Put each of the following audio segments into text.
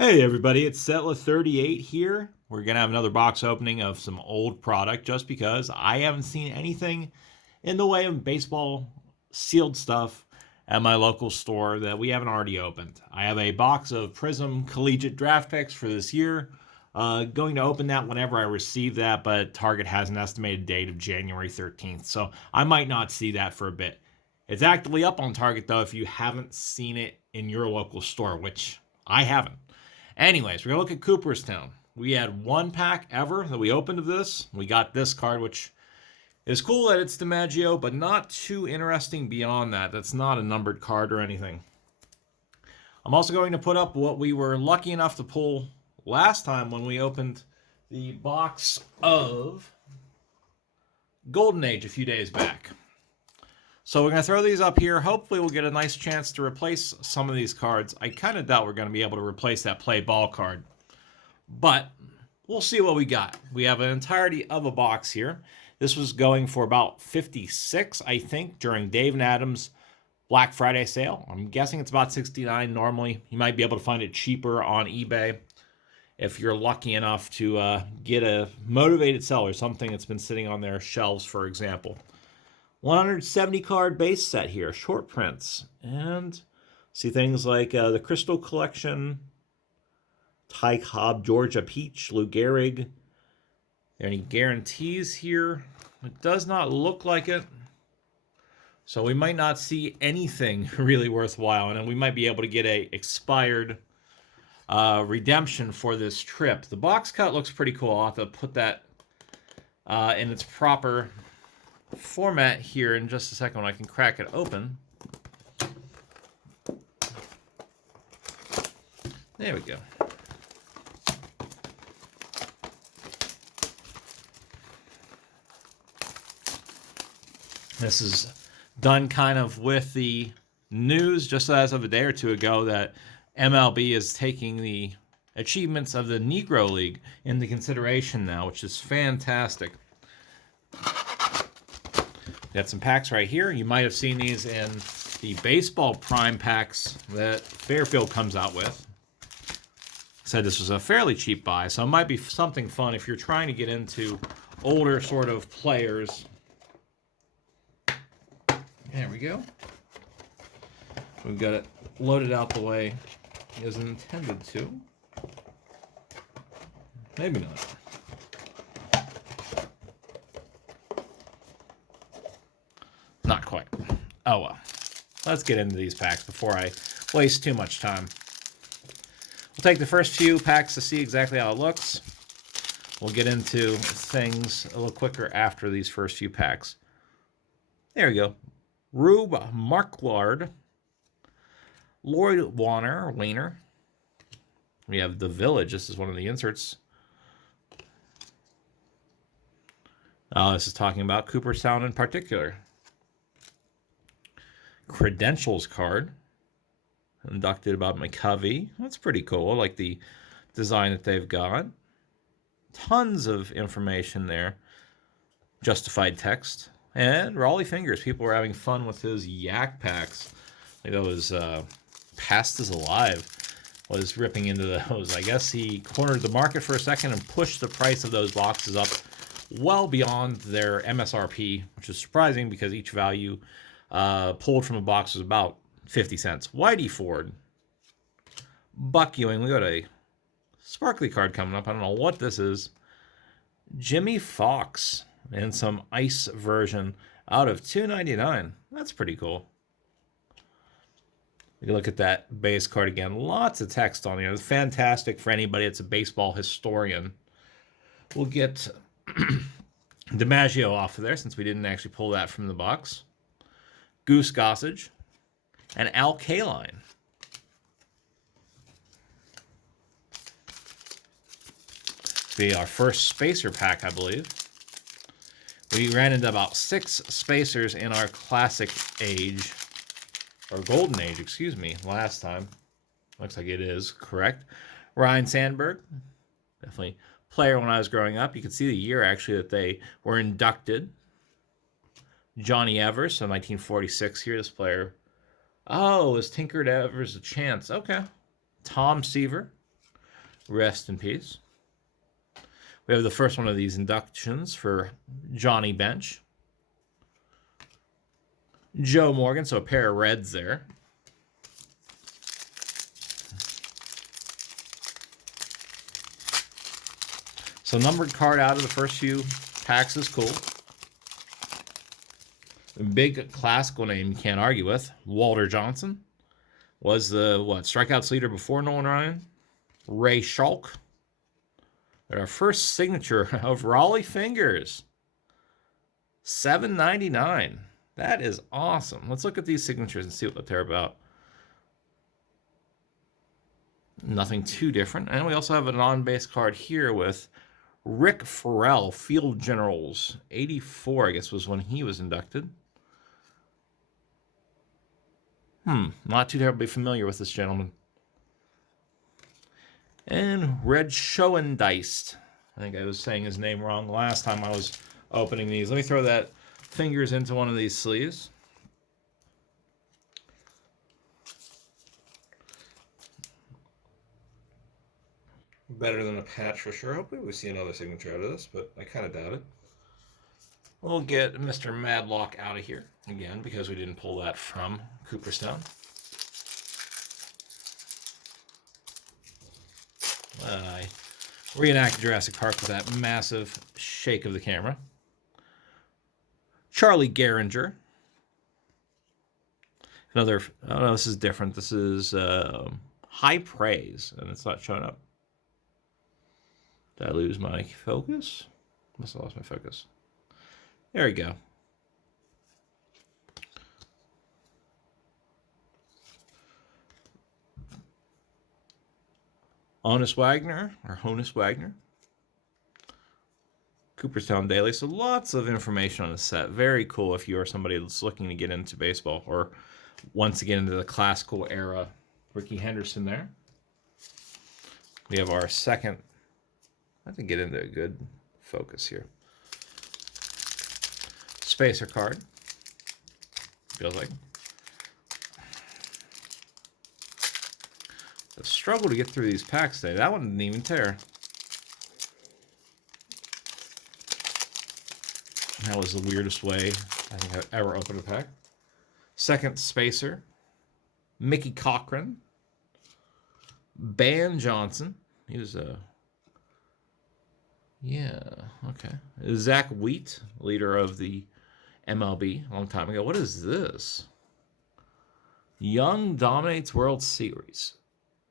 Hey everybody, it's Settler38 here. We're going to have another box opening of some old product just because I haven't seen anything in the way of baseball sealed stuff at my local store that we haven't already opened. I have a box of Prism Collegiate draft picks for this year. Going to open that whenever I receive that, but Target has an estimated date of January 13th, so I might not see that for a bit. It's actively up on Target though if you haven't seen it in your local store, which I haven't. Anyways, we're going to look at Cooperstown. We had one pack ever that we opened of this. We got this card, which is cool that it's DiMaggio, but not too interesting beyond that. That's not a numbered card or anything. I'm also going to put up what we were lucky enough to pull last time when we opened the box of Golden Age a few days back. So we're going to throw these up here. Hopefully we'll get a nice chance to replace some of these cards. I kind of doubt we're going to be able to replace that play ball card. But we'll see what we got. We have an entirety of a box here. This was going for about $56, I think, during Dave and Adam's Black Friday sale. I'm guessing it's about $69 normally. You might be able to find it cheaper on eBay if you're lucky enough to get a motivated seller, something that's been sitting on their shelves, for example. 170 card base set here, short prints, and see things like the Crystal Collection, Ty Cobb, Georgia Peach, Lou Gehrig. Are there any guarantees here? It does not look like it. So we might not see anything really worthwhile, and we might be able to get a expired redemption for this trip. The box cut looks pretty cool. I'll have to put that in its proper format here in just a second when I can crack it open. There we go. This is done kind of with the news just as of a day or two ago that MLB is taking the achievements of the Negro League into consideration now, which is fantastic. Got some packs right here. You might have seen these in the baseball prime packs that Fairfield comes out with. Said this was a fairly cheap buy, so it might be something fun if you're trying to get into older sort of players. There we go. We've got it loaded out the way as intended to. Maybe not. Not quite. Oh well. Let's get into these packs before I waste too much time. We'll take the first few packs to see exactly how it looks. We'll get into things a little quicker after these first few packs. There we go. Rube Marquard. Lloyd Weiner. We have The Village. This is one of the inserts. Oh, this is talking about Cooperstown in particular. Credentials card. Inducted about McCovey. That's pretty cool. I like the design that they've got. Tons of information there. Justified text. And Raleigh Fingers. People were having fun with his yak packs. Like that was Past is Alive was ripping into those. I guess he cornered the market for a second and pushed the price of those boxes up well beyond their MSRP, which is surprising because each value pulled from a box was about 50 cents. Whitey Ford. Buck Ewing. We got a sparkly card coming up. I don't know what this is. Jimmy Fox and some ice version out of $2.99. That's pretty cool. We can look at that base card again. Lots of text on here. It's fantastic for anybody that's a baseball historian. We'll get DiMaggio off of there since we didn't actually pull that from the box. Goose Gossage, and Al Kaline. Be our first spacer pack, I believe. We ran into about 6 spacers in our classic age, or golden age, excuse me, last time. Looks like it is correct. Ryan Sandberg, definitely player when I was growing up. You can see the year actually that they were inducted. Johnny Evers, so 1946 here, this player. Oh, is Tinker Evers a chance? Okay. Tom Seaver. Rest in peace. We have the first one of these inductions for Johnny Bench. Joe Morgan, so a pair of reds there. So numbered card out of the first few packs is cool. A big classical name you can't argue with. Walter Johnson was the strikeouts leader before Nolan Ryan. Ray Schalk. Our first signature of Raleigh Fingers. $7.99. That is awesome. Let's look at these signatures and see what they're about. Nothing too different. And we also have an on-base card here with Rick Farrell, Field Generals. 84, I guess, was when he was inducted. Not too terribly familiar with this gentleman. And Red Schoendeist. I think I was saying his name wrong the last time I was opening these. Let me throw that fingers into one of these sleeves. Better than a patch for sure. Hopefully we see another signature out of this, but I kind of doubt it. We'll get Mr. Madlock out of here again because we didn't pull that from Cooperstown. I reenacted Jurassic Park with that massive shake of the camera. Charlie Gehringer. Another, oh no, this is different. This is High Praise, and it's not showing up. Did I lose my focus? Must have lost my focus. There we go. Honus Wagner, or Honus Wagner. Cooperstown Daily. So lots of information on the set. Very cool if you are somebody that's looking to get into baseball or wants to get into the classical era. Ricky Henderson there. We have our second. I have to get into a good focus here. Spacer card. Feels like. The struggle to get through these packs today. That one didn't even tear. That was the weirdest way I think I've ever opened a pack. Second spacer. Mickey Cochran. Ban Johnson. He was a... yeah, okay. Zach Wheat, leader of the MLB a long time ago. What is this? Young dominates World Series.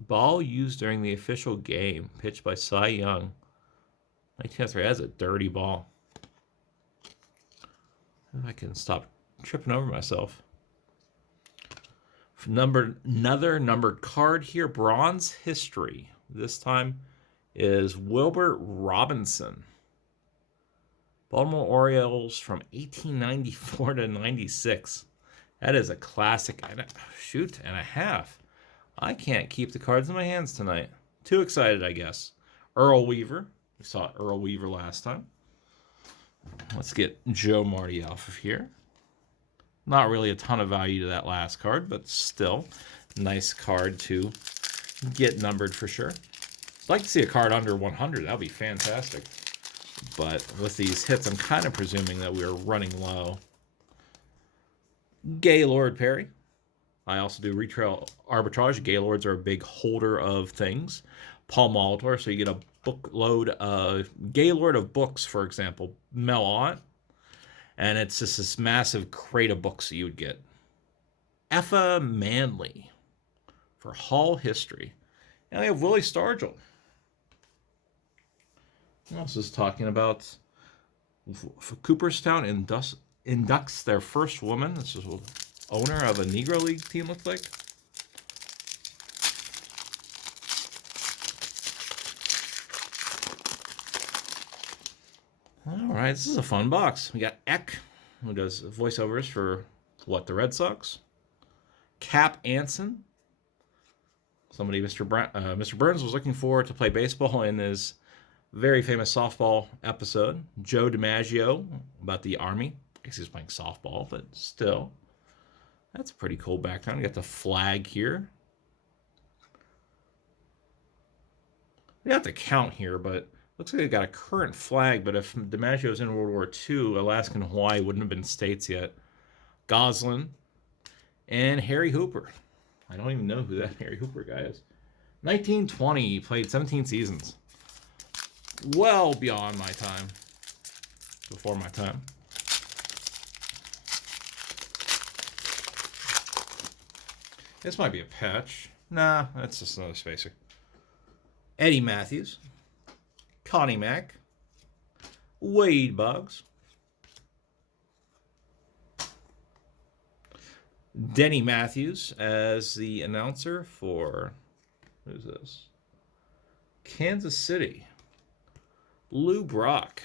Ball used during the official game. Pitched by Cy Young. 1903. That's a dirty ball. If I can stop tripping over myself. Another numbered card here. Bronze History. This time is Wilbert Robinson. Baltimore Orioles from 1894 to 96. That is a classic. Shoot and a half. I can't keep the cards in my hands tonight. Too excited, I guess. Earl Weaver. We saw Earl Weaver last time. Let's get Joe Marty off of here. Not really a ton of value to that last card, but still nice card to get numbered for sure. I'd like to see a card under 100. That would be fantastic. But with these hits, I'm kind of presuming that we're running low. Gaylord Perry. I also do retail arbitrage. Gaylords are a big holder of things. Paul Molitor, so you get a bookload, Gaylord of books, for example, mail on. And it's just this massive crate of books that you would get. Effa Manley for Hall History. And we have Willie Stargell. This is talking about Cooperstown inducts their first woman. This is owner of a Negro League team, looks like. All right, this is a fun box. We got Eck, who does voiceovers for, the Red Sox. Cap Anson. Somebody Mr. Burns was looking for to play baseball in his very famous softball episode. Joe DiMaggio about the Army. I guess he's playing softball, but still. That's a pretty cool background. You got the flag here. We have to count here, but looks like they got a current flag. But if DiMaggio's in World War II, Alaska and Hawaii wouldn't have been states yet. Goslin and Harry Hooper. I don't even know who that Harry Hooper guy is. 1920, he played 17 seasons. Well beyond my time. Before my time. This might be a patch. Nah, that's just another spacer. Eddie Matthews. Connie Mack. Wade Boggs. Denny Matthews as the announcer for, who's this? Kansas City. Lou Brock.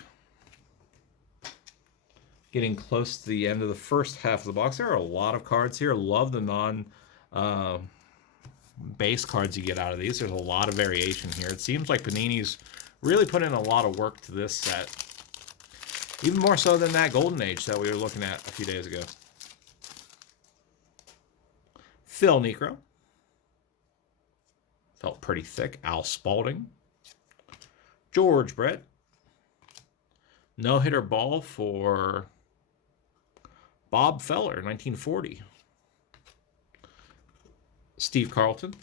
Getting close to the end of the first half of the box. There are a lot of cards here. Love the non-base cards you get out of these. There's a lot of variation here. It seems like Panini's really put in a lot of work to this set. Even more so than that Golden Age that we were looking at a few days ago. Phil Niekro. Felt pretty thick. Al Spalding. George Brett. No-hitter ball for Bob Feller, 1940. Steve Carlton.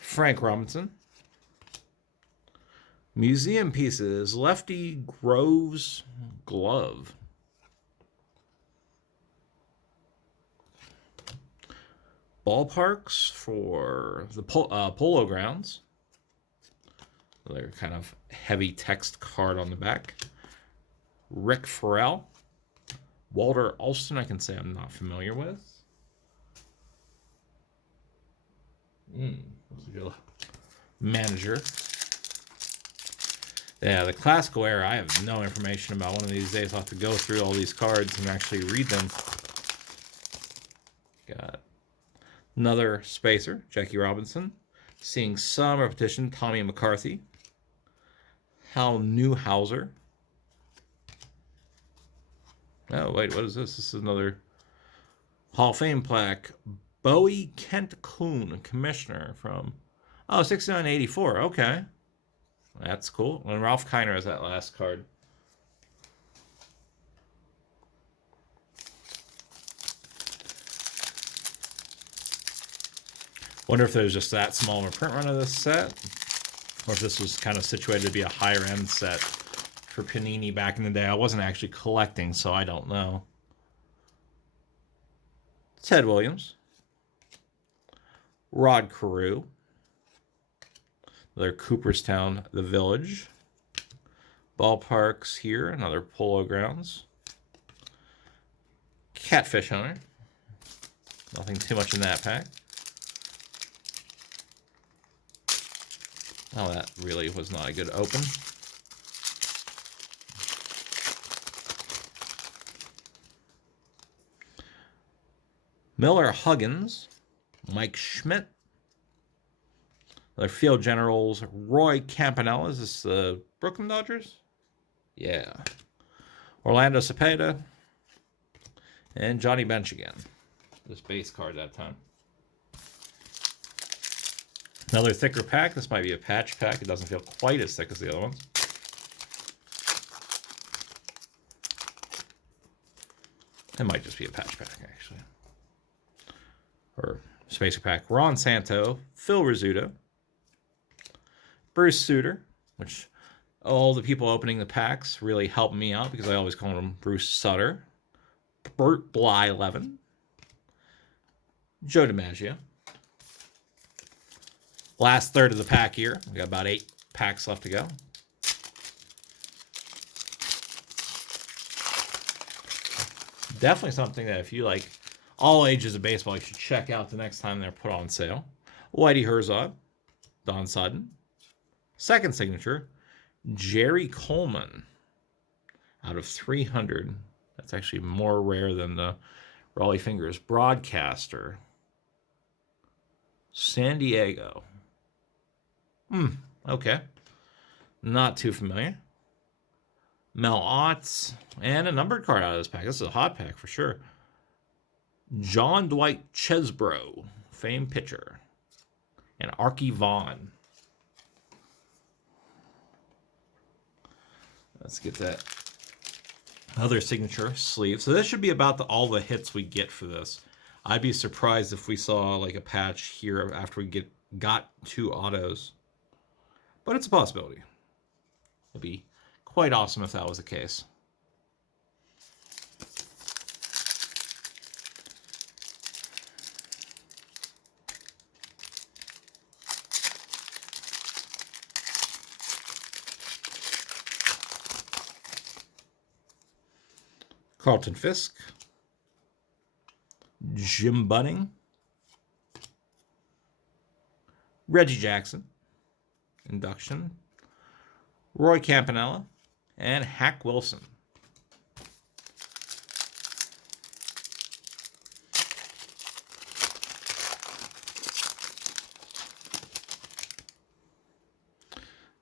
Frank Robinson. Museum pieces, Lefty Groves glove. Ballparks for the Polo Grounds. Another kind of heavy text card on the back. Rick Farrell. Walter Alston, I can say I'm not familiar with. Manager. Yeah, the classical era, I have no information about. One of these days I'll have to go through all these cards and actually read them. Got another spacer, Jackie Robinson. Seeing some repetition, Tommy McCarthy. Hal Newhouser. Oh, wait, what is this? This is another Hall of Fame plaque. Bowie Kent Kuhn, commissioner from, 69-84. Okay. That's cool. And Ralph Kiner has that last card. Wonder if there's just that small of a print run of this set, or if this was kind of situated to be a higher end set for Panini back in the day. I wasn't actually collecting, so I don't know. Ted Williams. Rod Carew. Another Cooperstown, The Village. Ballparks here, another Polo Grounds. Catfish Hunter. Nothing too much in that pack. Oh, that really was not a good open. Miller Huggins. Mike Schmidt. Their field generals, Roy Campanella. Is this the Brooklyn Dodgers? Yeah. Orlando Cepeda. And Johnny Bench again. This base card that time. Another thicker pack. This might be a patch pack. It doesn't feel quite as thick as the other ones. It might just be a patch pack, actually. Or spacer pack. Ron Santo. Phil Rizzuto. Bruce Sutter, which all the people opening the packs really helped me out because I always call him Bruce Sutter. Bert Blyleven. Joe DiMaggio. Last third of the pack here. We got about 8 packs left to go. Definitely something that if you like all ages of baseball, you should check out the next time they're put on sale. Whitey Herzog. Don Sutton. Second signature, Jerry Coleman. Out of 300. That's actually more rare than the Raleigh Fingers. Broadcaster. San Diego. Okay. Not too familiar. Mel Otts, and a numbered card out of this pack. This is a hot pack for sure. John Dwight Chesbro, famed pitcher. And Archie Vaughn. Let's get that other signature sleeve. So this should be about all the hits we get for this. I'd be surprised if we saw like a patch here after we got 2 autos. But it's a possibility. It'd be quite awesome if that was the case. Carlton Fisk, Jim Bunning, Reggie Jackson, induction, Roy Campanella, and Hack Wilson.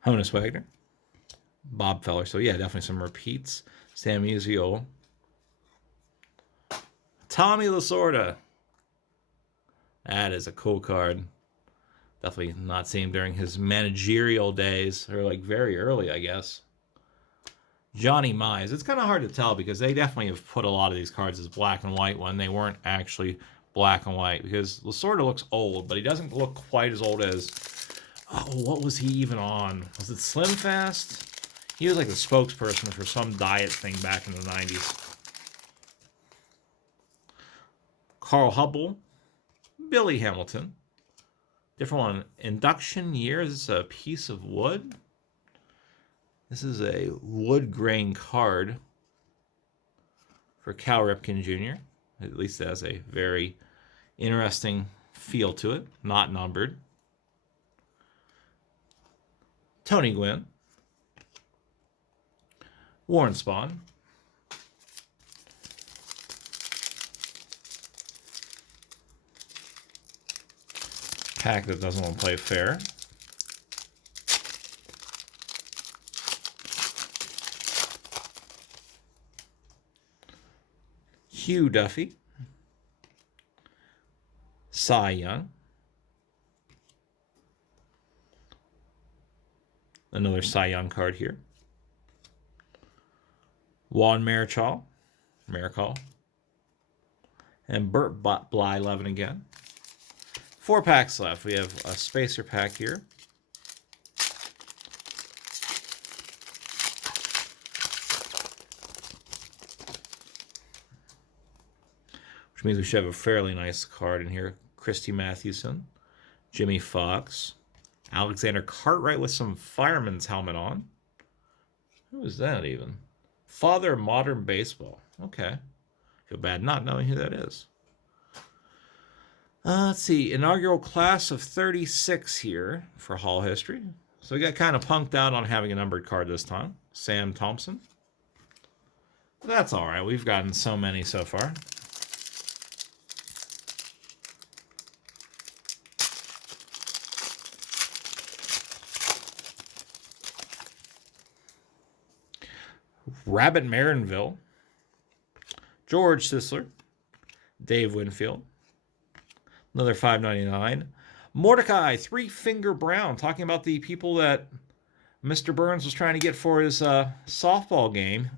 Honus Wagner, Bob Feller. So yeah, definitely some repeats. Sam Musial. Tommy Lasorda. That is a cool card. Definitely not seen him during his managerial days, or like very early, I guess. Johnny Mize. It's kind of hard to tell because they definitely have put a lot of these cards as black and white when they weren't actually black and white. Because Lasorda looks old, but he doesn't look quite as old as... Oh, what was he even on? Was it Slim Fast? He was like the spokesperson for some diet thing back in the 90s. Carl Hubble, Billy Hamilton. Different one. Induction year. Is this a piece of wood? This is a wood grain card for Cal Ripken Jr. At least it has a very interesting feel to it. Not numbered. Tony Gwynn. Warren Spahn. Pack that doesn't want to play fair. Hugh Duffy. Cy Young. Another Cy Young card here. Juan Marichal. And Burt Blyleven again. 4 packs left. We have a spacer pack here. Which means we should have a fairly nice card in here. Christy Mathewson, Jimmy Fox, Alexander Cartwright with some fireman's helmet on. Who is that even? Father of Modern Baseball. Okay. Feel bad not knowing who that is. Let's see. Inaugural class of 36 here for Hall history. So we got kind of punked out on having a numbered card this time. Sam Thompson. That's all right. We've gotten so many so far. Rabbit Marinville. George Sisler. Dave Winfield. Another $5.99. Mordecai, Three Finger Brown, talking about the people that Mr. Burns was trying to get for his softball game.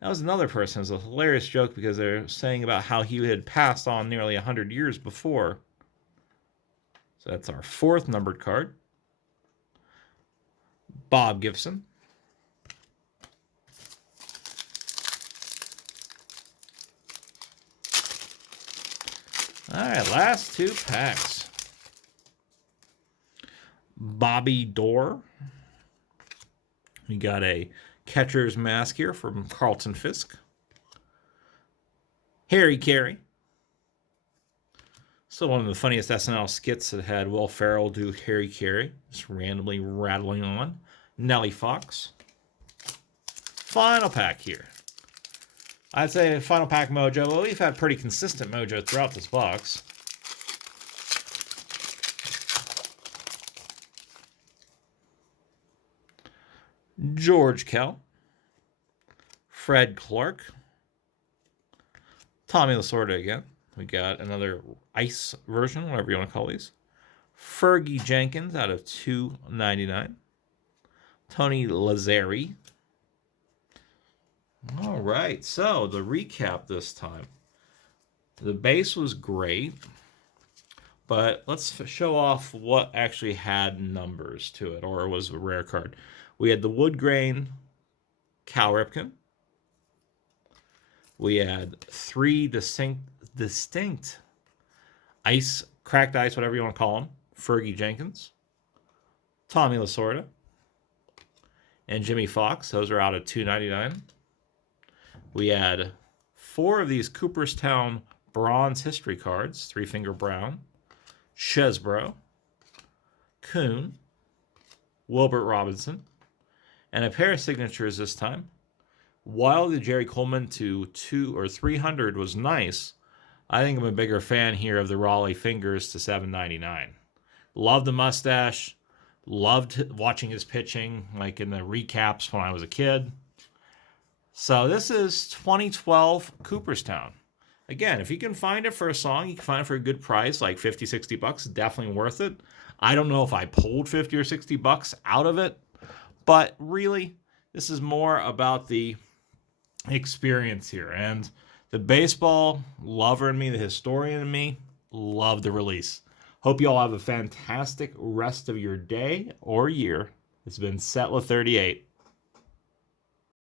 That was another person. It was a hilarious joke because they're saying about how he had passed on nearly 100 years before. So that's our 4th numbered card. Bob Gibson. All right, last 2 packs. Bobby Dorr. We got a catcher's mask here from Carlton Fisk. Harry Carey. Still one of the funniest SNL skits that had Will Ferrell do Harry Carey, just randomly rattling on. Nellie Fox. Final pack here. I'd say final pack mojo. Well, we've had pretty consistent mojo throughout this box. George Kell. Fred Clark. Tommy Lasorda again. We got another ice version, whatever you want to call these. Fergie Jenkins out of 299. Tony Lazzeri. All right, so the recap this time. The base was great, but let's show off what actually had numbers to it, or was a rare card. We had the wood grain Cal Ripken. We had 3 distinct ice, cracked ice, whatever you want to call them. Fergie Jenkins, Tommy Lasorda, and Jimmy Fox. Those are out of $2.99. We had 4 of these Cooperstown bronze history cards. 3-Finger Brown, Chesbro, Kuhn, Wilbert Robinson, and a pair of signatures this time. While the Jerry Coleman to 2 or 300 was nice, I think I'm a bigger fan here of the Raleigh Fingers to $7.99. Loved the mustache. Loved watching his pitching, like in the recaps when I was a kid. So this is 2012 Cooperstown. Again, if you can find it for a song, you can find it for a good price, like $50, $60. Definitely worth it. I don't know if I pulled $50 or $60 out of it, but really, this is more about the experience here. And the baseball lover in me, the historian in me, love the release. Hope you all have a fantastic rest of your day or year. It's been Setla 38.